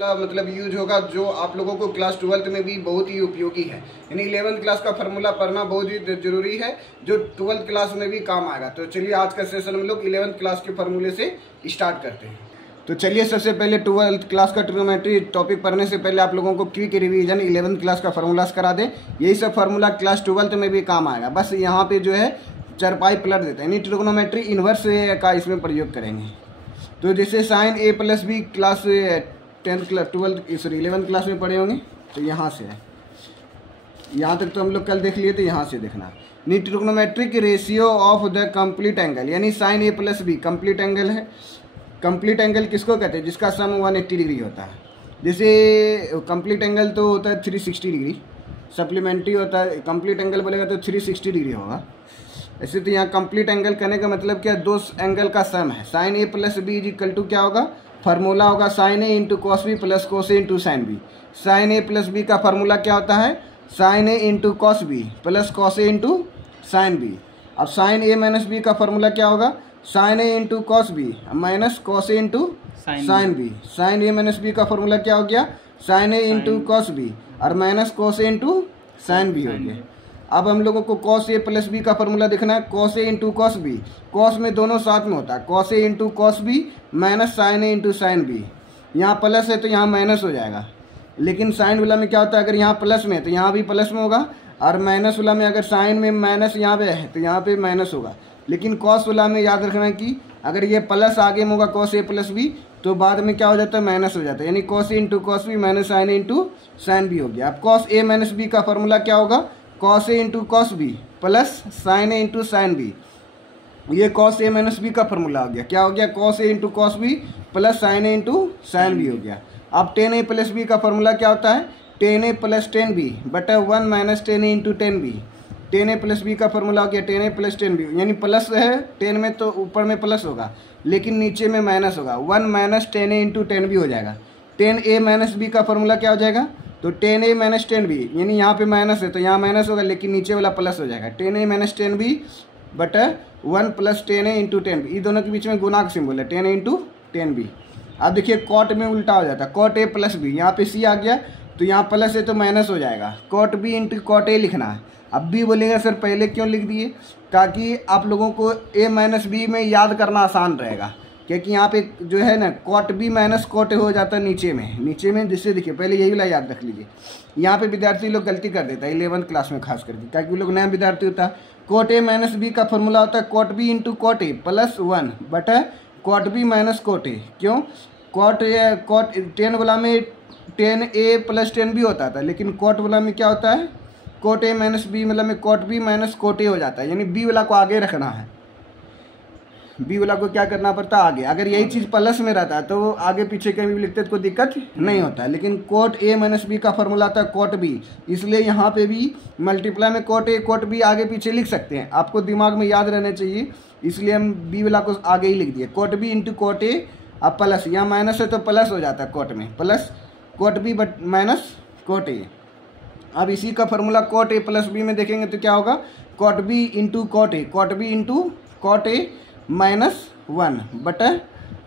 मतलब यूज होगा, जो आप लोगों को क्लास 12th में भी बहुत ही उपयोगी है। यानी 11th क्लास का फार्मूला पढ़ना बहुत ही जरूरी है, जो 12th क्लास में भी काम आएगा। तो चलिए आज का सेशन हम लोग 11th क्लास के फार्मूले से स्टार्ट करते हैं। तो चलिए सबसे पहले 12th क्लास का ट्रिग्नोमेट्री टॉपिक पढ़ने से पहले आप लोगों को क्विक रिवीजन 11th क्लास का फार्मूलास करा दें। यही सब फार्मूला क्लास 12th में भी काम आएगा, बस यहाँ पे जो है चरपाई पलट देते हैं, यानी ट्रिग्नोमेट्री इन्वर्स का इसमें प्रयोग करेंगे। तो जैसे sine A plus B class 10th class 11th class में पढ़े होंगे, तो यहाँ से है, यहाँ तक तो हम लोग कल देख लिए, तो यहाँ से देखना। Trigonometric ratio of the complete angle, यानी sign A plus B complete angle है। कंप्लीट एंगल किसको कहते हैं? जिसका सम 180 डिग्री होता है। जैसे कंप्लीट एंगल तो होता है 360 डिग्री, सप्लीमेंट्री होता है कंप्लीट एंगल बोलेगा तो 360 डिग्री होगा। ऐसे तो यहाँ कंप्लीट एंगल करने का मतलब क्या, दो एंगल का सम है। Sine A plus B is equal to क्या होगा, फार्मूला होगा sine A into cos B plus cos A into sine B. Sine A plus B का फार्मूला क्या होता है, sine A into cos B plus cos A into sine B. अब sine A minus B का formula क्या होगा, sine A into cos B minus cos A into sine B. Sine A minus B का formula क्या हो गया, sine A into cos B और minus cos A into sine B हो गया। अब हम लोगों को कॉस ए प्लस बी का फार्मूला देखना है, cos A into cos B. Cos में दोनों साथ में होता है, cos A into cos B minus sine A into sine B. यहाँ प्लस है तो यहाँ माइनस हो जाएगा, लेकिन साइन वाला में क्या होता है, अगर यहाँ प्लस में है तो यहाँ भी प्लस में होगा, और माइनस वाला में अगर साइन में माइनस यहाँ पे है तो यहाँ पे माइनस होगा। लेकिन कॉस वाला में याद रखना है कि अगर ये प्लस आगे में होगा कॉस ए प्लस बी, तो बाद में क्या हो जाता है, माइनस हो जाता है, यानी cos A into cos B minus sine A into sine B हो गया। अब कॉस ए माइनस बी का फार्मूला क्या होगा, cos A into cos B plus sine A into sine B. ये कॉस ए माइनस बी का formula हो गया, क्या हो गया, cos A into cos B plus sine A into sine B हो गया। अब टेन ए प्लस बी का फार्मूला क्या होता है, टेन ए प्लस टेन बी बटा 1 माइनस टेन ए इंटू टेन बी। टेन ए प्लस बी का फार्मूला हो गया टेन ए प्लस टेन बी, यानी प्लस है टेन में तो ऊपर में प्लस होगा लेकिन नीचे में माइनस होगा, 1 माइनस टेन ए इंटू टेन बी हो जाएगा। टेन ए माइनस बी का फार्मूला क्या हो जाएगा, तो टेन ए माइनस टेन बी, यानी यहाँ पे माइनस है तो यहाँ माइनस होगा लेकिन नीचे वाला प्लस हो जाएगा। टेन ए माइनस टेन बी बटा 1 प्लस टेन ए इंटू टेन बी, ये दोनों के बीच में गुना का सिंबल है, टेन ए इंटू टेन बी। अब देखिए कॉट में उल्टा हो जाता है, कॉट ए प्लस बी, यहाँ पे सी आ गया तो यहाँ प्लस है तो माइनस हो जाएगा, cot B into cot a लिखना है। अब बी बोलेगा सर पहले क्यों लिख दिए, ताकि आप लोगों को ए माइनस बी में याद करना आसान रहेगा, क्योंकि यहाँ पे जो है ना cot B minus cot a हो जाता है नीचे में जिससे देखिए पहले यही वाला याद रख लीजिए। यहाँ पे विद्यार्थी लोग गलती कर देता है 11th क्लास में खास करके, ताकि वो लोग नया विद्यार्थी होता है। कॉट ए माइनस बी का फॉर्मूला होता है कॉट बी इंटू कॉट ए प्लस 1 बटा cot B minus cot a. क्यों, कॉट टेन वाला में टेन ए प्लस टेन बी होता था, लेकिन कॉट वाला में क्या होता है, कॉट ए माइनस बी मतलब में cot B minus cot a हो जाता है, यानी बी वाला को आगे रखना है, बी वाला को क्या करना पड़ता है आगे। अगर यही चीज़ प्लस में रहता है तो आगे पीछे कहीं भी लिखते तो कोई दिक्कत नहीं होता है, लेकिन कॉट ए माइनस बी का फॉर्मूला आता है कॉट बी, इसलिए यहाँ पे भी मल्टीप्लाई में कॉट ए कॉट बी आगे पीछे लिख सकते हैं, आपको दिमाग में याद रहना चाहिए, इसलिए हम बी वाला को आगे ही लिख दिए, कॉट बी इंटू कॉट ए। अब प्लस यहाँ माइनस है तो प्लस हो जाता है कॉट में, plus cot b but minus cot ए। अब इसी का फार्मूला कॉट ए प्लस बी में देखेंगे तो क्या होगा, cot B into cot a, cot B into cot A minus 1 बटा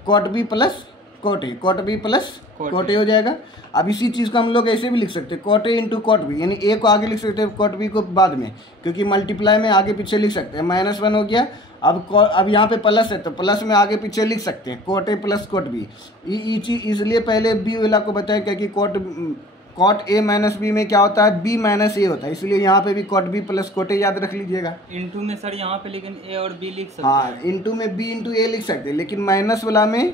cot B plus cot a, cot B plus cot a हो जाएगा। अब इसी चीज़ को हम लोग ऐसे भी लिख सकते हैं, cot a into cot b, यानी ए को आगे लिख सकते हैं कॉट बी को बाद में, क्योंकि मल्टीप्लाई में आगे पीछे लिख सकते हैं। माइनस 1 हो गया, अब यहाँ पे प्लस है तो प्लस में आगे पीछे लिख सकते हैं कॉट ए प्लस कॉट बी। ये चीज़ इसलिए पहले बी वाला को बताया क्योंकि कॉट ए माइनस बी में क्या होता है, बी माइनस ए होता है, इसलिए यहाँ पे भी cot B plus cot a याद रख लीजिएगा। इंटू में सर यहाँ पे लेकिन ए और बी लिख सकते हैं। हाँ, इंटू में बी इंटू ए लिख सकते हैं, लेकिन माइनस वाला में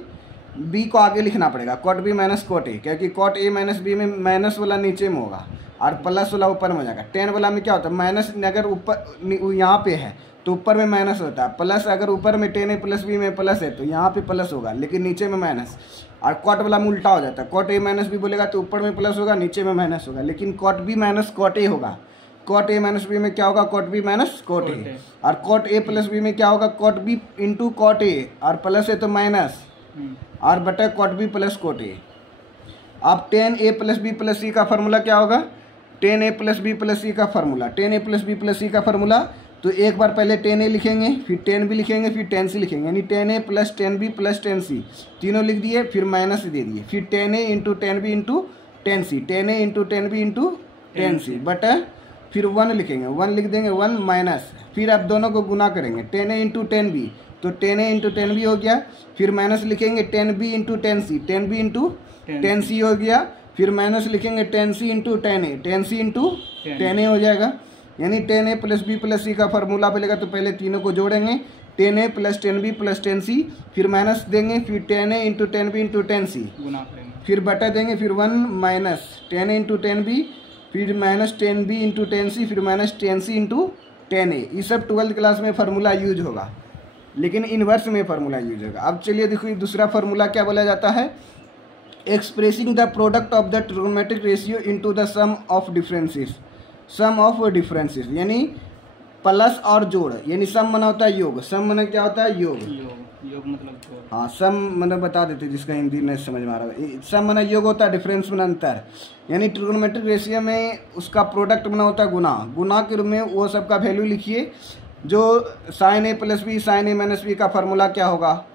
बी को आगे लिखना पड़ेगा, cot B minus cot a, क्योंकि कॉट ए माइनस बी में माइनस वाला नीचे में होगा और प्लस वाला ऊपर में हो जाएगा। टेन वाला में क्या होता है, माइनस अगर ऊपर यहाँ पे है तो ऊपर में माइनस होता है, प्लस अगर ऊपर में टेन ए प्लस बी में प्लस है तो यहाँ पे प्लस होगा लेकिन नीचे में माइनस, और कॉट वाला में उल्टा हो जाता है, कॉट ए माइनस बी बोलेगा तो ऊपर में प्लस होगा नीचे में माइनस होगा, लेकिन cot B minus cot A होगा। कॉट ए माइनस बी में क्या होगा, cot B minus cot A, और कॉट ए प्लस बी में क्या होगा, cot B into cot A, और प्लस है तो माइनस और बटा कॉट बी प्लस कॉट ए। अब टेन ए प्लस बी प्लस सी का फार्मूला क्या होगा, टेन ए प्लस बी प्लस सी का फार्मूला, टेन ए प्लस बी प्लस सी का फार्मूला तो एक बार पहले 10A लिखेंगे, फिर 10B लिखेंगे, फिर 10C लिखेंगे, यानी 10A plus 10B plus 10C तीनों लिख दिए, फिर माइनस दे दिए, फिर 10A into 10B into 10C, 10A into 10B into 10C बटा फिर 1 लिखेंगे, 1 लिख देंगे, 1 माइनस, फिर आप दोनों को गुना करेंगे 10A इंटू 10B, तो 10A इंटू 10B हो गया, फिर माइनस लिखेंगे 10B into 10C, 10B into 10C हो गया, फिर माइनस लिखेंगे 10C into 10A, 10C into 10A हो जाएगा, यानी 10A plus B plus C का फार्मूला मिलेगा। तो पहले तीनों को जोड़ेंगे 10A plus 10B plus 10C, फिर माइनस देंगे, फिर 10A into 10B into 10C, फिर बटा देंगे, फिर 1 माइनस 10A इंटू 10B, फिर माइनस 10B इंटू 10C, फिर माइनस 10C इंटू 10A। ये सब 12th क्लास में फार्मूला यूज होगा, लेकिन इनवर्स में फार्मूला यूज होगा। अब चलिए देखिए दूसरा फार्मूला क्या बोला जाता है, expressing the product of the trigonometric ratio into the sum of differences, sum of differences यानी प्लस और जोड़, यानी सम मना होता है योग, सम मना क्या होता है योग, योग मतलब जोड़। हाँ सम मतलब बता देते जिसका हिंदी नहीं समझ में आ रहा है, सम मना योग होता है, डिफरेंस मना अंतर, यानी ट्रिग्नोमेट्रिक रेशियो में उसका प्रोडक्ट बना होता है गुना, गुना के रूप में वो सबका वैल्यू लिखिए, जो sine A plus B sine A minus B का फार्मूला क्या होगा,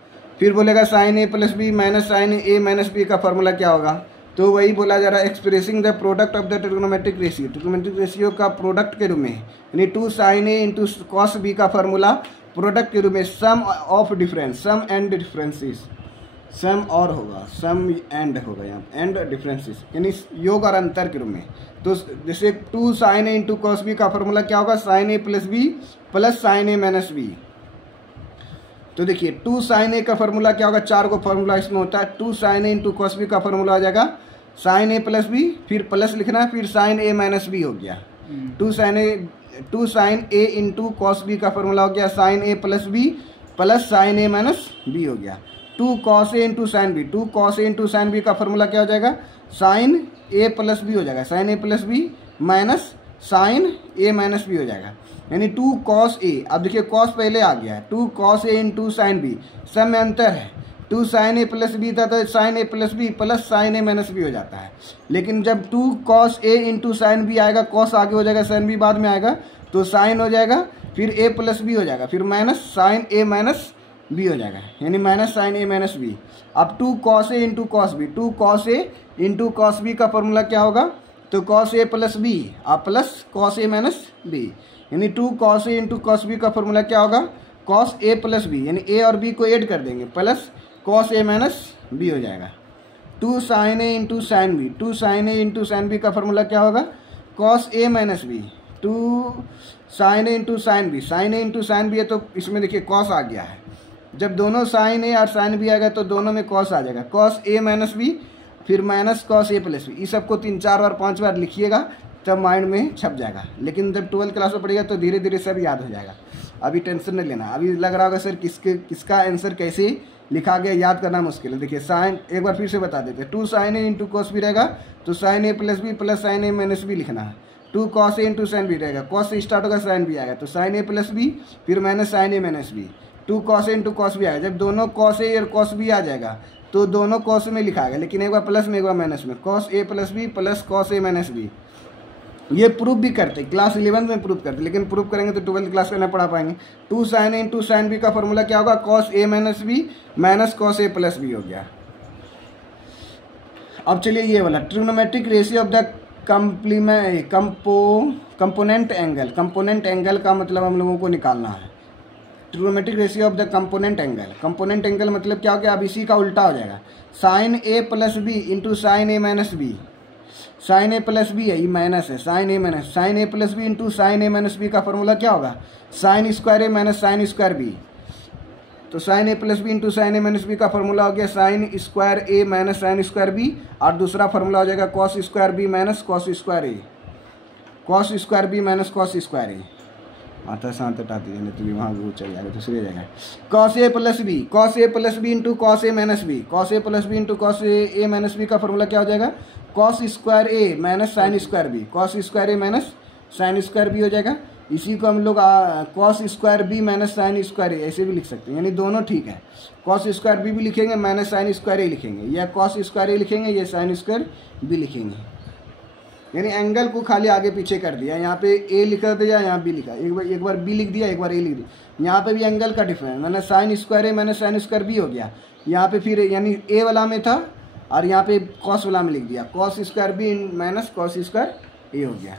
फिर बोलेगा sine A plus B minus sine A minus B का फार्मूला क्या होगा, तो वही बोला जा रहा है expressing the product of the trigonometric ratio, trigonometric ratio का प्रोडक्ट के रूप में, यानी 2 sin a into cos B का फार्मूला प्रोडक्ट के रूप में sum of difference, sum and differences, सम और होगा, सम एंड होगा यहाँ एंड डिफरेंसेस, यानी योग और अंतर के रूप में। तो जैसे 2 sin a into cos B का फार्मूला क्या होगा, sin a plus B plus sin a minus B. तो देखिए 2 sin a का फार्मूला क्या होगा, 4 को फार्मूला इसमें होता है, 2 sin a into cos B का फार्मूला आ जाएगा sin a प्लस बी, फिर प्लस लिखना है, फिर sin a माइनस बी हो गया, 2 sin a into cos B का फार्मूला हो गया sin a plus B plus sin a minus B हो गया, 2 cos a into sine B, 2 cos a into sine B का फार्मूला क्या हो जाएगा, sin a प्लस बी हो जाएगा, sin a plus B minus sin a minus B हो जाएगा, यानी 2 cos a। अब देखिए cos पहले आ गया है, 2 cos a into sine B, सब में अंतर है, 2 sin a प्लस बी था तो sin a plus B plus sin a minus B हो जाता है, लेकिन जब 2 cos a into sine B आएगा, cos आगे हो जाएगा, sin b बाद में आएगा, तो sin हो जाएगा, फिर a प्लस बी हो जाएगा, फिर minus sin a minus B हो जाएगा, यानी minus sin a minus B. अब 2 cos a into cos B, 2 cos a into cos B का फॉर्मूला क्या होगा, तो cos a plus B plus cos a minus B, यानी 2 cos a into cos B का फॉर्मूला क्या होगा, cos a plus B, यानी a और b को ऐड कर देंगे, plus cos a minus B हो जाएगा, 2 sin a into sine B, 2 sin a into sine B का फॉर्मूला क्या होगा, cos a minus B, 2 sin a into sine B, sin a into sine B है तो इसमें देखिए cos आ गया है, जब दोनों sin a और sin b आ गया तो दोनों में cos आ जाएगा, cos a माइनस बी फिर minus cos a plus B, इस सबको 3-4 बार 5 बार लिखिएगा तब माइंड में छप जाएगा, लेकिन जब 12th क्लास में पढ़िएगा तो धीरे धीरे सब याद हो जाएगा, अभी टेंशन नहीं लेना। अभी लग रहा होगा सर किसका आंसर कैसे लिखा गया याद करना मुश्किल है, देखिए साइन एक बार फिर से बता देते हैं, 2 sin a into cos B रहेगा तो sin a plus B plus sin a minus B लिखना है, 2 cos a into sine B रहेगा, cos से स्टार्ट होगा sin b आएगा तो sin a प्लस बी फिर minus sin a minus B, 2 cos a into cos B आएगा, जब दोनों cos a और cos b आ जाएगा तो दोनों cos में लिखा गया, लेकिन एक बार प्लस में एक बार माइनस में, cos a plus B plus cos a minus B. ये प्रूफ भी करते क्लास 11 में प्रूफ करते, लेकिन प्रूफ करेंगे तो 12th क्लास में नहीं पढ़ा पाएंगे। 2 sin a into sine B का फॉर्मूला क्या होगा, cos a minus B minus cos a plus B हो गया। अब चलिए ये वाला trigonometric ratio of the component angle, component angle का मतलब हम लोगों को निकालना है, trigonometric ratio of the component angle, component angle मतलब क्या हो गया, अब इसी का उल्टा हो जाएगा, sin a plus B into sine a minus B, sine A plus B है ये माइनस है, sine A minus sine A plus B into sine A minus B का फॉर्मूला क्या होगा, sine square A minus sine square B, तो sine A plus B into sine A minus B का formula हो गया sine square A minus sine square B, और दूसरा formula हो जाएगा cos square B minus cos square A, cos square B minus cos square A, आता शांत हटा दीजिए नहीं तो वहाँ वो चल जाएगा दूसरी जगह, cos A plus B, cos A plus B into cos A minus B, cos A plus B into cos A minus B का फॉर्मूला क्या हो जाएगा, cos square A minus sine square B, cos square A minus sine square B हो जाएगा। इसी को हम लोग cos square B minus sine square A ऐसे भी लिख सकते हैं, यानी दोनों ठीक है, कॉस स्क्वायर बी भी लिखेंगे माइनस साइन स्क्वायर ए लिखेंगे, या कॉस स्क्वायर ए लिखेंगे या साइन स्क्वायर बी लिखेंगे। यानी एंगल को खाली आगे पीछे कर दिया। यहाँ पे ए लिख दिया, यहाँ बी लिखा, एक बार बी लिख दिया, एक बार ए लिख दिया। यहाँ पे भी एंगल का डिफरेंस, मैंने साइन स्क्वायर ए मैंने साइन स्क्वायर बी हो गया। यहाँ पे फिर यानी ए वाला में था और यहाँ पे कॉस वाला में लिख दिया, cos square B minus cos square A हो गया।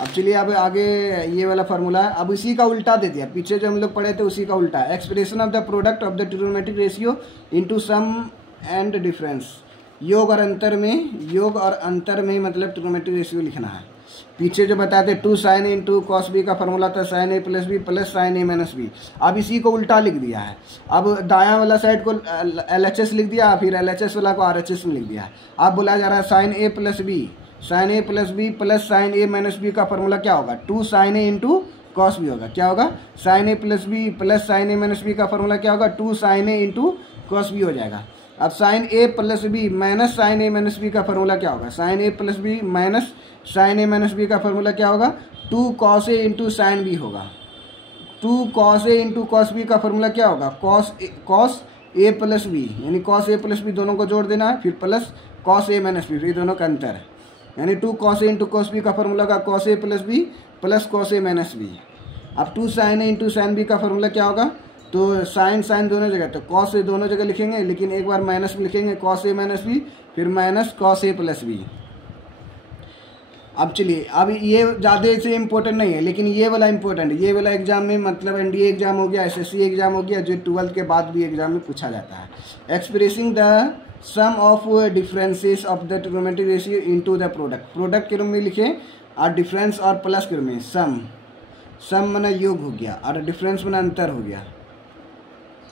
अब चलिए अब आगे ये वाला फार्मूला है, अब इसी का उल्टा दे दिया, पीछे जो हम लोग पढ़े थे उसी का उल्टा है। Expression of the product of the trigonometric ratio into sum and difference, योग और अंतर में मतलब ट्रिग्नोमेट्रिक रेशियो लिखना है। पीछे जो बताते 2 sin a into cos B का फार्मूला था sin a plus B plus sin a minus B, अब इसी को उल्टा लिख दिया है। अब दायां वाला साइड को LHS लिख दिया, फिर LHS वाला को RHS में लिख दिया है। अब बोला जा रहा है sin a plus B plus sin a minus B का फार्मूला क्या होगा, 2 sin a into cos B होगा। क्या होगा, sin a plus B plus sin a minus B का फार्मूला क्या होगा, 2 sin a into cos B हो जाएगा। अब sin a plus B minus sin a minus B का फार्मूला क्या होगा, sin a plus B minus sin a minus B का फार्मूला क्या होगा, 2 cos a into sine B होगा। 2 cos a into cos B का फार्मूला क्या होगा, cos a प्लस बी, यानी cos a प्लस बी दोनों को जोड़ देना है, फिर plus cos a minus B, फिर दोनों का अंतर है, यानी 2 cos a into cos b का फार्मूला का cos a plus B plus cos a minus B. अब 2 sin a into sine B का फार्मूला क्या होगा, तो साइन दोनों जगह, तो cos a दोनों जगह लिखेंगे, लेकिन एक बार माइनस में लिखेंगे cos a माइनस बी, फिर minus cos a plus B. अब चलिए, अब ये ज़्यादा से इम्पोर्टेंट नहीं है, लेकिन ये वाला इम्पोर्टेंट, ये वाला एग्जाम में मतलब NDA एग्जाम हो गया, SSC एग्जाम हो गया, जो 12th के बाद भी एग्जाम में पूछा जाता है। Expressing the sum of differences of the trigonometric ratio into the product के रूप में लिखें, और डिफरेंस और प्लस के रूप में सम मना योग हो गया और डिफरेंस मना अंतर हो गया।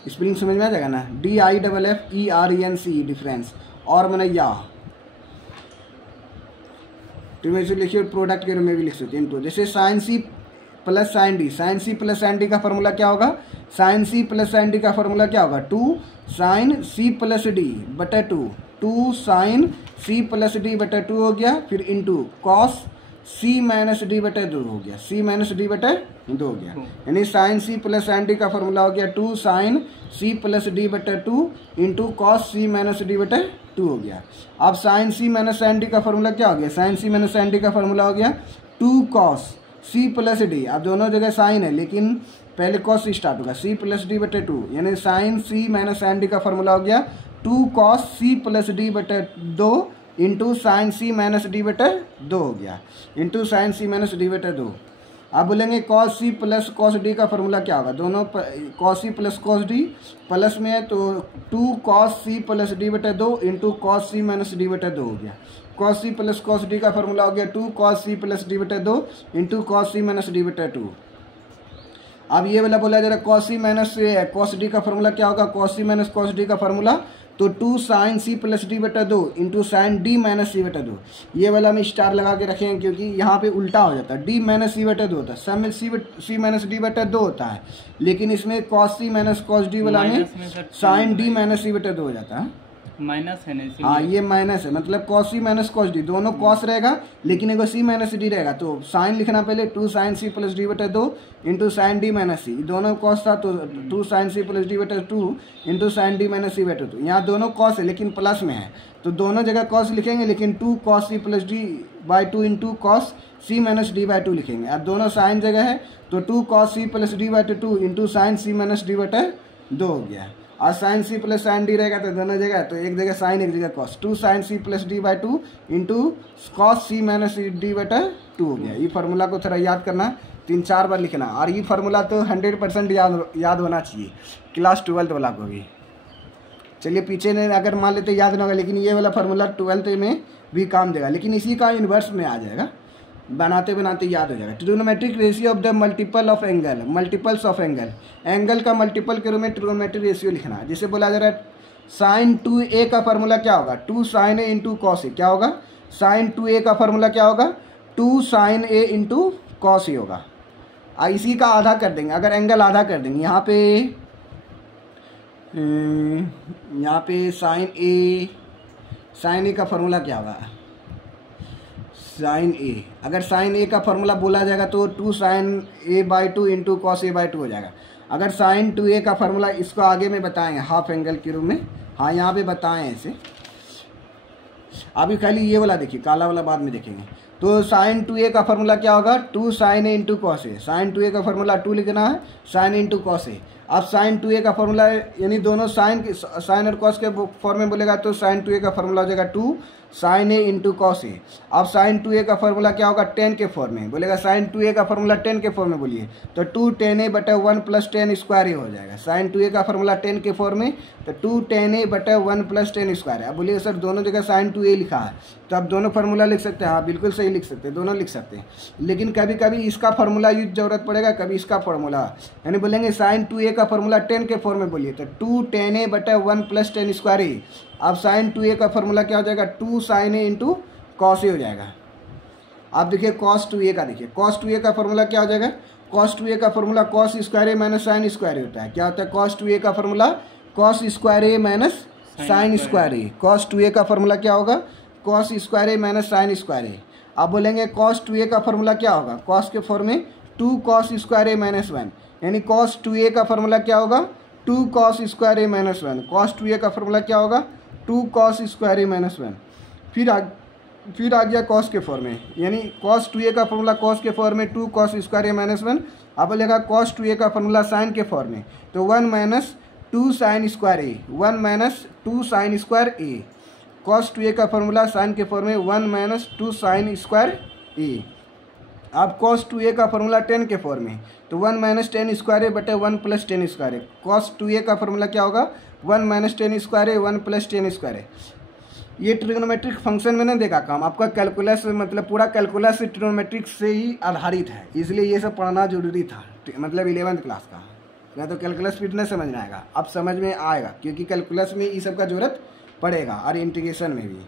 स्पेलिंग समझ में आ जाएगा ना, DIFFERENCE डिफरेंस, और मना या तो लिखिए, प्रोडक्ट के रूप में भी लिख सकते हैं इनको, जैसे sin C plus sin D का फार्मूला क्या होगा, sin C plus sin D का फार्मूला क्या होगा, 2 sin C प्लस D बटा 2 sin C प्लस D बटा 2 हो गया, फिर into cos C minus D बटा 2 हो गया, C माइनस D बटा 2 हो गया, यानी sin C plus sin D का फार्मूला हो गया 2 sin C प्लस D बटा 2 into cos C minus D बटा 2 हो गया। अब sin C minus sin D का फार्मूला क्या हो गया, sin C minus sin D का फार्मूला हो गया 2 cos C प्लस D, अब दोनों जगह साइन है लेकिन पहले cos से स्टार्ट होगा, C प्लस D बटे 2, यानी sin C minus sin D का फार्मूला हो गया 2 cos C प्लस D बटे 2 into sine C minus D बटे 2 हो गया, into sine C minus D बटे 2। अब बोलेंगे cos C plus cos D का फार्मूला क्या होगा, दोनों cos C plus cos D plus में है, तो 2 cos C प्लस D बटे 2 into cos C minus D बटे 2 हो गया। cos C plus cos D का फार्मूला हो गया 2 cos C प्लस D बटे 2 into cos C minus D बटे 2। अब ये वाला बोला जा रहा है cos C minus cos D का फार्मूला क्या होगा, cos C minus cos D का फार्मूला तो 2 sin C प्लस D बटा 2 into sign D minus C बटा 2। ये वाला में स्टार लगा के रखेंगे क्योंकि यहाँ पे उल्टा हो जाता है, D माइनस C बटा 2 होता है, सब में C माइनस D बटा 2 होता है, लेकिन इसमें cos C minus cos D वाला में साइन D माइनस C बटा 2 हो जाता है, माइनस है ना, हाँ ये माइनस है, मतलब cos C minus cos D दोनों cos रहेगा, लेकिन एगो C माइनस D रहेगा, तो साइन लिखना पहले 2 sin C प्लस D बटे 2 into sign D minus C, दोनों cos था तो 2 sin C प्लस D बटे 2 into sign D minus C बटे 2। यहाँ दोनों cos है लेकिन प्लस में है, तो दोनों जगह cos लिखेंगे, लेकिन 2 cos C plus D by 2 into cos C minus D by 2 लिखेंगे। अब दोनों साइन जगह है तो 2 cos C plus D by 2 into sine C minus D बटे 2 हो गया, और sine C plus sine D रहेगा तो दोनों जगह, तो एक जगह साइन एक जगह cos, 2 sin C plus D by 2 into cos C minus D बटा 2 हो गया। ये फार्मूला को थोड़ा याद करना, 3-4 बार लिखना, और ये फार्मूला तो 100% याद होना चाहिए, क्लास 12th वाला को भी। चलिए पीछे ने अगर मान लेते याद ना होगा, लेकिन ये वाला फार्मूला 12th में भी काम देगा, लेकिन इसी का इन्वर्स में आ जाएगा, बनाते बनाते याद हो जाएगा। Trigonometric ratio of the multiple of angle, multiples of angle, angle का मल्टीपल के रूप में ट्रिग्नोमेट्रिक रेशियो लिखना है। जैसे बोला जा रहा है साइन 2a का फार्मूला क्या होगा, 2 sin a इंटू कॉस ए, क्या होगा साइन 2a का फार्मूला क्या होगा 2 sin a इंटू कॉस ए होगा। इसी का आधा कर देंगे, अगर एंगल आधा कर देंगे, यहाँ पे साइन ए का फार्मूला क्या होगा, साइन ए, अगर साइन ए का फार्मूला बोला जाएगा तो 2 sin a by 2 into cos A by 2 हो जाएगा। अगर साइन 2a का फार्मूला, इसको आगे में बताएंगे हाफ एंगल के रूप में, हाँ यहाँ पे बताएं ऐसे। अभी खाली ये वाला देखिए, काला वाला बाद में देखेंगे। तो साइन 2a का फार्मूला क्या होगा, 2 sin a into cos A. Sine 2a का फार्मूला 2 लिखना है, साइन इंटू कॉस ए। अब साइन 2a का फार्मूला यानी दोनों साइन और कॉस के फॉर्म में बोलेगा तो साइन 2a का फार्मूला हो जाएगा 2 sin a इंटू कॉस ए। अब साइन 2a का फार्मूला क्या होगा, 10 के फॉर्म में बोलेगा। साइन 2a का फार्मूला 10 के फॉर्म में बोलिए तो 2 tan a बटा 1 प्लस 10 स्क्वायर हो जाएगा। साइन 2a का फार्मूला 10 के फॉर्म में तो 2 tan a बटा 1 प्लस 10 स्क्वायर है। अब बोलिए सर दोनों जगह साइन 2a लिखा है तो आप दोनों फार्मूला लिख सकते हैं। हाँ बिल्कुल सही लिख सकते हैं, दोनों लिख सकते हैं। लेकिन कभी कभी इसका फार्मूला यूज जरूरत पड़ेगा, कभी इसका फार्मूला, यानी बोलेंगे साइन 2a का फार्मूला 10 के फॉर्म में बोलिए तो 2 tan a बटा 1 प्लस 10 स्क्वायर ए। अब साइन 2a का फार्मूला क्या हो जाएगा, 2 sin a इंटू कॉस ए हो जाएगा। अब देखिए कॉस 2a का, देखिए कॉस 2a का फार्मूला क्या हो जाएगा, कॉस 2a का formula cos square A minus sine square ए होता है। क्या होता है कॉस 2a का formula, cos square A minus sine square A. Cos 2a का फार्मूला क्या होगा, cos square A minus sine square ए। अब बोलेंगे कॉस 2a का फार्मूला क्या होगा, कॉस के फॉर्म में 2 cos स्क्वायर ए माइनस 1, यानी कॉस 2a का फार्मूला क्या होगा, 2 cos square A minus 1। Cos 2a का फार्मूला क्या होगा, 2 cos स्क्वायर ए माइनस 1। फिर आ गया कॉस के फॉर्म में, यानी कॉस 2a का फार्मूला कॉस के फॉर्म में 2 cos स्क्वायर ए माइनस 1। अब बोलेगा कॉस 2a का फार्मूला साइन के फॉर्म में तो 1 minus 2 sin square A, 1 minus 2 sin square A. Cos 2a का फार्मूला साइन के फॉर्म में 1 माइनस 2 sin स्क्वायर ए। अब कॉस 2a का फार्मूला 10 के फॉर्म में तो 1 माइनस 10 स्क्वायर ए बटे 1 plus 10 square A. Cos 2a का फार्मूला क्या होगा, 1 माइनस 10 स्क्वायर ए 1 प्लस 10 स्क्वायर ए। ये ट्रिग्नोमेट्रिक फंक्शन में नहीं देखा काम, आपका कैलकुलस मतलब पूरा कैलकुलस ट्रिग्नोमेट्रिक से ही आधारित है, इसलिए ये सब पढ़ना जरूरी था, मतलब 11th क्लास का। या तो कैलकुलस फिर नहीं समझ में आएगा, अब समझ में आएगा क्योंकि कैलकुलस में ये सब का जरूरत पड़ेगा और इंटीग्रेशन में भी।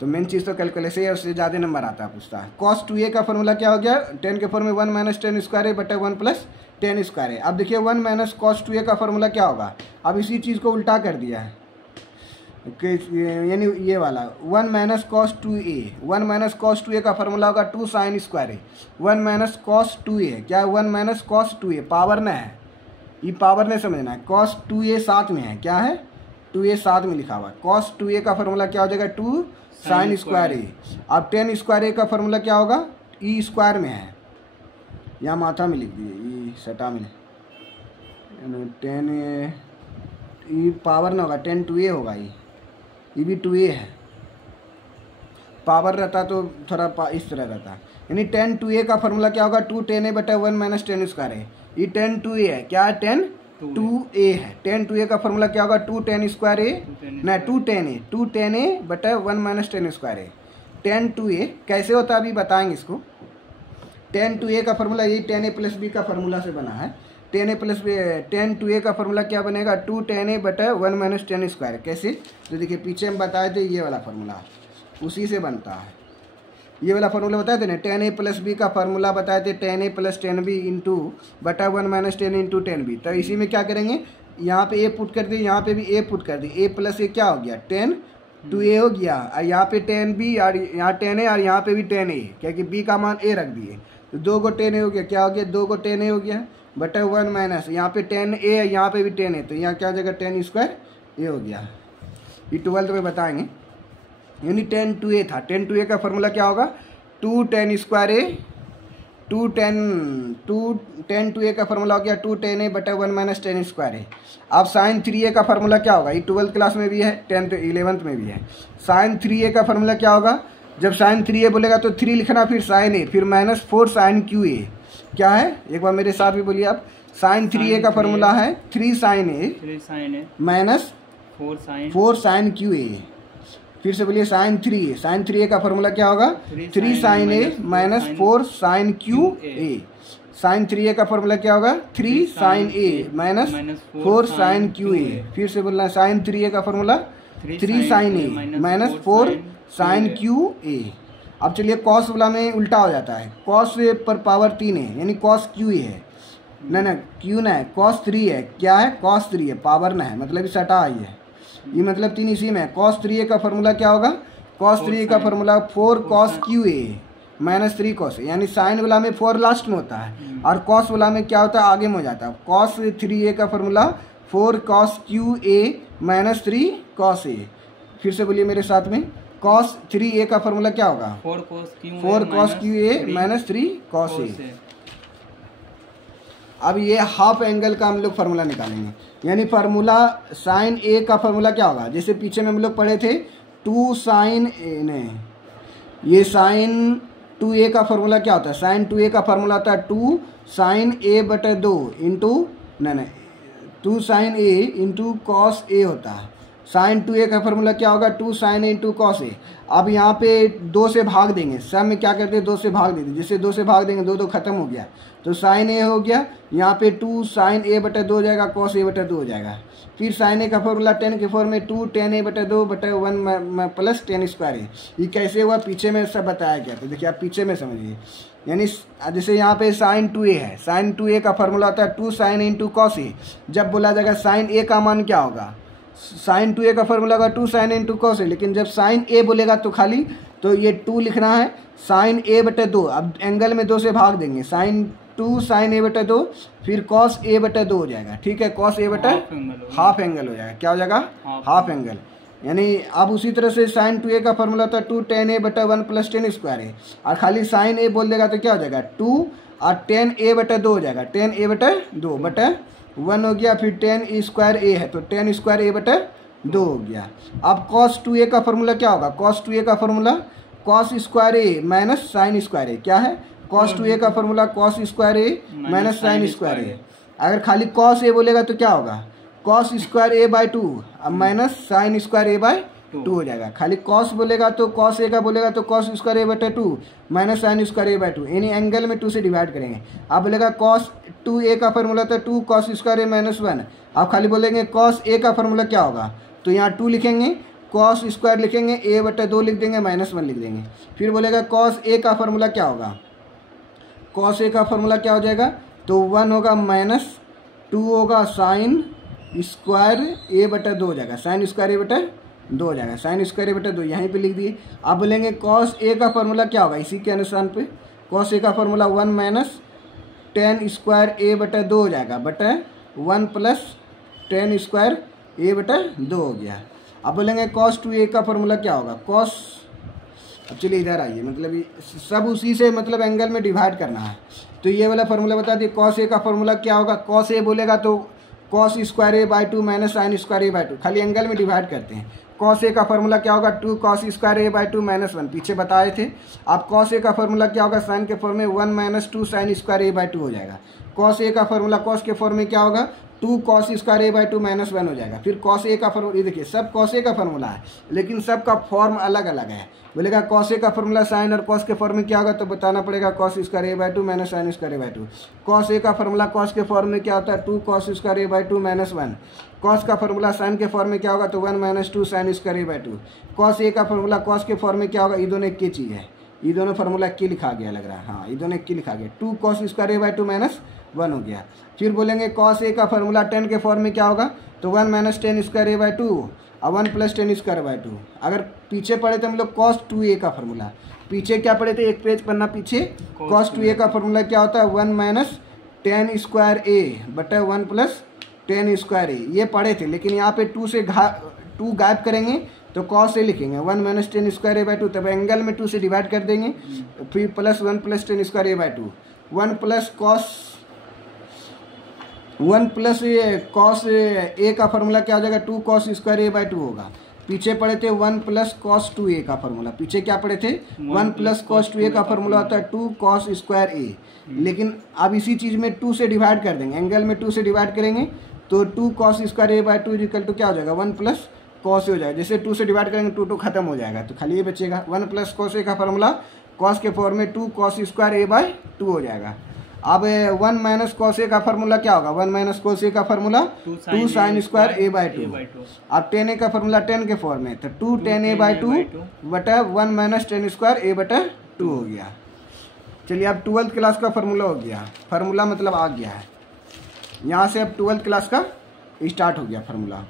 तो मेन चीज़ तो कैलकुलस है, उससे ज़्यादा नंबर आता है पूछता है। कॉस 2a का फार्मूला क्या हो गया, 10 के फॉर्म में 1 माइनस 10 स्क्वायर ए बटे 1 प्लस 10 स्क्वायर है। अब देखिए 1 माइनस कॉस 2a का फार्मूला क्या होगा, अब इसी चीज़ को उल्टा कर दिया है, यानी ये वाला 1 minus cos 2a, 1 minus cos 2a का फार्मूला होगा 2 sin स्क्वायर ए। 1 माइनस कॉस 2a क्या है, 1 माइनस कॉस 2a, पावर न है, ये पावर नहीं समझना है। कॉस 2a साथ में है, क्या है 2a साथ में लिखा हुआ है। कॉस 2a का फार्मूला क्या हो जाएगा, 2 sin स्क्वायर ए। अब 10 स्क्वायर ए का फार्मूला क्या होगा, ई स्क्वायर में है, यहाँ माथा में लिख दिए, ई सटा में 10 ई पावर ना होगा, 10 2a होगा, ये भी 2a है, पावर रहता तो थोड़ा इस तरह रहता, यानी 10 2a का फार्मूला क्या होगा, 2 tan a बटा 1 माइनस 10 स्क्वायर है। ये 10 2a है, क्या है 10 2a है। 10 2a का फार्मूला क्या होगा, 2 tan स्क्वायर ए ना 2 tan a बटा 1 माइनस 10 स्क्वायर है। 10 2a कैसे होता है अभी बताएंगे इसको। 10 2a का फार्मूला यही 10a प्लस b का फार्मूला से बना है। 10 2a का फार्मूला क्या बनेगा, 2 tan a बटा 1 माइनस 10 स्क्वायर। कैसे, तो देखिए पीछे हम बताए थे ये वाला फार्मूला उसी से बनता है, ये वाला फार्मूला बताए थे ना, 10a प्लस b का फार्मूला बताए थे 10a प्लस 10b इंटू बटा 1 माइनस 10 इंटू 10b। तो इसी में क्या करेंगे, यहाँ पे a पुट कर दिए, यहाँ पे भी a पुट कर दिए, a प्लस a क्या हो गया 10 2a हो गया, और यहाँ पे 10b और यहाँ 10a और यहाँ पे भी 10a, क्योंकि b का मान a रख दिए तो 2 को 10a हो गया, क्या हो गया 2 को 10a हो गया बटा 1 माइनस यहाँ पे 10a यहाँ पे भी 10a, तो यहाँ क्या हो जाएगा 10 स्क्वायर a हो गया। ये 12th में बताएंगे, यानी 10 2a था। 10 2a का फार्मूला क्या होगा, 2 tan स्क्वायर ए, 2 10 2a का फार्मूला हो गया 2 tan a बटा 1 माइनस 10 स्क्वायर है। अब साइन 3a का फार्मूला क्या होगा, ये 12th क्लास में भी है, 10th 11th में भी है। साइन 3a का फार्मूला क्या होगा, जब साइन 3a बोलेगा तो 3 लिखना, फिर साइन a, फिर माइनस 4 sin QA। क्या है, एक बार मेरे साथ भी बोलिए आप, साइन 3a का फार्मूला है 3 sin a minus 4 sin QA। फिर से बोलिए साइन 3a का फार्मूला क्या होगा, 3 sin a minus 4 sin QA। Sine 3a का फार्मूला क्या होगा, 3 sin a minus 4 sin QA। फिर से बोलना साइन 3a का formula 3 sin a minus 4 sin QA। अब चलिए कॉस वाला में उल्टा हो जाता है, कॉस पर पावर 3 है, यानी कॉस QA है, ना क्यू ना है, कॉस 3 है, क्या है कॉस 3 है, पावर ना है, मतलब इस हटा आई है, ये मतलब 3 इसी में है। कॉस 3a का फार्मूला क्या होगा, कॉस 3a का formula 4 cos QA minus 3 cos A, यानी साइन वाला में 4 लास्ट में होता है और कॉस वाला में क्या होता है आगे में हो जाता है। कॉस 3a का formula 4 cos Q A minus 3 cos ए। फिर से बोलिए मेरे साथ में, cos 3a का फॉर्मूला क्या होगा 4 cos Q A minus 3 cos ए। अब ये हाफ एंगल का हम लोग फार्मूला निकालेंगे, यानी फार्मूला साइन ए का फार्मूला क्या होगा, जैसे पीछे में हम लोग पढ़े थे 2 साइन ए ने, ये साइन 2a का फार्मूला क्या होता है, साइन 2a का फार्मूला होता है 2 साइन ए बटे 2 into 2 sign A into cos ए होता है। साइन 2a का फार्मूला क्या होगा 2 साइन ए इंटू कॉस ए। अब यहाँ पे 2 से भाग देंगे, सब में क्या करते हैं 2 से भाग देते, जैसे 2 से भाग देंगे 2 खत्म हो गया, तो साइन ए हो गया, यहाँ पे 2 साइन ए बटे 2 हो जाएगा, कॉस ए बटे 2 हो जाएगा। फिर साइन ए का फॉर्मूला 10 के फॉर्म में 2 10 ए बटे 2 बटे 1 प्लस 10 स्क्वायर ए। ये कैसे हुआ पीछे में सब बताया गया, तो देखिए आप पीछे में समझिए, यानी जैसे यहाँ पे साइन 2a है, साइन 2a का फॉर्मूला होता है 2 साइन ए इंटू कॉस ए। जब बोला जाएगा साइन ए का मान क्या होगा, साइन 2a का फॉर्मूला होगा 2 साइन ए इंटू कॉस ए, लेकिन जब साइन ए बोलेगा तो खाली तो ये 2 लिखना है, साइन ए बटे 2, अब एंगल में 2 से भाग देंगे, साइन 2 साइन ए बटे 2 फिर कॉस ए बटे 2 हो जाएगा, ठीक है, कॉस ए बटे हाफ एंगल हो जाएगा, क्या हो जाएगा हाफ एंगल। यानी अब उसी तरह से साइन 2a का फॉर्मूला होता है 2 10 ए बटे 1 प्लस 10 स्क्वायर ए, और खाली साइन ए बोल देगा तो क्या हो जाएगा 2 और 10 ए बटे 2 हो जाएगा, 10 ए बटे 2 बटे 1 हो गया, फिर 10 स्क्वायर ए है तो 10 स्क्वायर ए बटे 2 हो गया। अब cos 2a का फॉर्मूला क्या होगा, cos 2a का formula cos square A minus sine square ए, क्या है cos 2a का formula cos square A minus sine square ए। अगर खाली cos ए बोलेगा तो क्या होगा cos स्क्वायर ए बाई 2 अब minus sine square A by 2 हो जाएगा। खाली cos बोलेगा तो cos ए का बोलेगा तो cos स्क्वायर ए बटे 2 minus sine square A by 2, यानी एंगल में 2 से डिवाइड करेंगे। अब बोलेगा cos 2a का फॉर्मूला था 2 cos स्क्वायर ए माइनस 1, अब खाली बोलेंगे cos ए का फॉर्मूला क्या होगा, तो यहाँ 2 लिखेंगे, cos स्क्वायर लिखेंगे, ए बटे 2 लिख देंगे, माइनस 1 लिख देंगे। फिर बोलेगा cos ए का फॉर्मूला क्या होगा, cos ए का फॉर्मूला क्या हो जाएगा, तो 1 होगा माइनस 2 होगा साइन स्क्वायर ए बटे 2 हो जाएगा, साइन स्क्वायर ए बटे 2 हो जाएगा, साइन स्क्वायर ए बटे 2 यहीं पे लिख दिए। अब बोलेंगे cos ए का फॉर्मूला क्या होगा, इसी के अनुसार पे cos ए का फॉर्मूला 1 माइनस 10 स्क्वायर ए बटे 2 हो जाएगा, बटे 1 प्लस 10 स्क्वायर ए बटे 2 हो गया। अब बोलेंगे cos 2a का फॉर्मूला क्या होगा, cos, अब चलिए इधर आइए, मतलब सब उसी से मतलब एंगल में डिवाइड करना है, तो ये वाला फॉर्मूला बता दिए। cos ए का फॉर्मूला क्या होगा, cos ए बोलेगा तो cos square A by 2 minus sine square A by 2, खाली एंगल में डिवाइड करते हैं। cos ए का फॉर्मूला क्या होगा 2 cos square A by 2 minus 1, पीछे बताए थे। अब cos ए का फॉर्मूला क्या होगा, साइन के फॉर्म में 1 minus 2 sign square A by 2 हो जाएगा। cos ए का फॉर्मूला cos के फॉर्म में क्या होगा 2 cos square A by 2 minus 1 हो जाएगा। फिर cos ए का फॉर्मूला, ये देखिए सब cos ए का फॉर्मूला है, लेकिन सबका फॉर्म अलग अलग है। बोलेगा cos ए का फॉर्मूला साइन और cos के फॉर्म में क्या होगा, तो बताना पड़ेगा cos square A by 2 minus sine square A by 2। cos ए का फॉर्मूला cos के फॉर्म में क्या होता है 2 cos square A by 2 minus 1। cos का फॉर्मूला साइन के फॉर्म में क्या होगा, तो 1 minus 2 sign square A by 2। cos ए का फॉर्मूला cos के फॉर्म में क्या होगा, ये दोनों एक ही चीज़ है, ये दोनों फार्मूला की लिखा गया लग रहा है, हाँ ये दोनों एक ही लिखा गया, 2 cos square A by 2 minus 1 हो गया। फिर बोलेंगे cos ए का फॉर्मूला 10 के फॉर्म में क्या होगा, तो 1 माइनस 10 स्क्वायर ए बाई 2 और 1 प्लस 10 स्क्वायर बाई 2। अगर पीछे पढ़े थे हम लोग cos 2a का फॉर्मूला, पीछे क्या पढ़े थे, एक पेज पढ़ना पीछे, cos 2a का फॉर्मूला क्या होता है 1 माइनस 10 स्क्वायर ए बटे 1 प्लस 10 स्क्वायर ए, ये पढ़े थे। लेकिन यहाँ पे 2 से 2 गायब करेंगे तो cos ए लिखेंगे 1 माइनस 10 स्क्वायर ए बाई 2, तब एंगल में 2 से डिवाइड कर देंगे, फिर plus 1 plus 10 square A by 2, 1 plus cos ए का फॉर्मूला क्या हो जाएगा 2 cos स्क्वायर ए बाई 2 होगा। पीछे पढ़े थे 1 प्लस cos 2a का फॉर्मूला, पीछे क्या पढ़े थे 1 प्लस cos 2a का फॉर्मूला होता है 2 cos स्क्वायर ए। लेकिन अब इसी चीज़ में 2 से डिवाइड कर देंगे, एंगल में 2 से डिवाइड करेंगे तो 2 cos square A by 2 equal to क्या हो जाएगा 1 प्लस cos ए हो जाएगा। जैसे 2 से डिवाइड करेंगे 2 खत्म हो जाएगा, तो खाली ये बचेगा 1 प्लस cos ए का फॉर्मूला cos के फॉर्म में 2 cos स्क्वायर ए बाई 2 हो जाएगा। अब 1 माइनस cos ए का फॉर्मूला क्या होगा, 1 माइनस cos ए का formula 2 sign square A by 2। अब 10 ए का फॉर्मूला 10 के फॉर्म में, तो 2 10 ए बाई 2 बटा 1 माइनस 10 स्क्वायर ए बटा 2 हो गया। चलिए अब 12th क्लास का फॉर्मूला हो गया, फार्मूला मतलब आ गया है, यहाँ से अब 12th क्लास का स्टार्ट हो गया फार्मूला।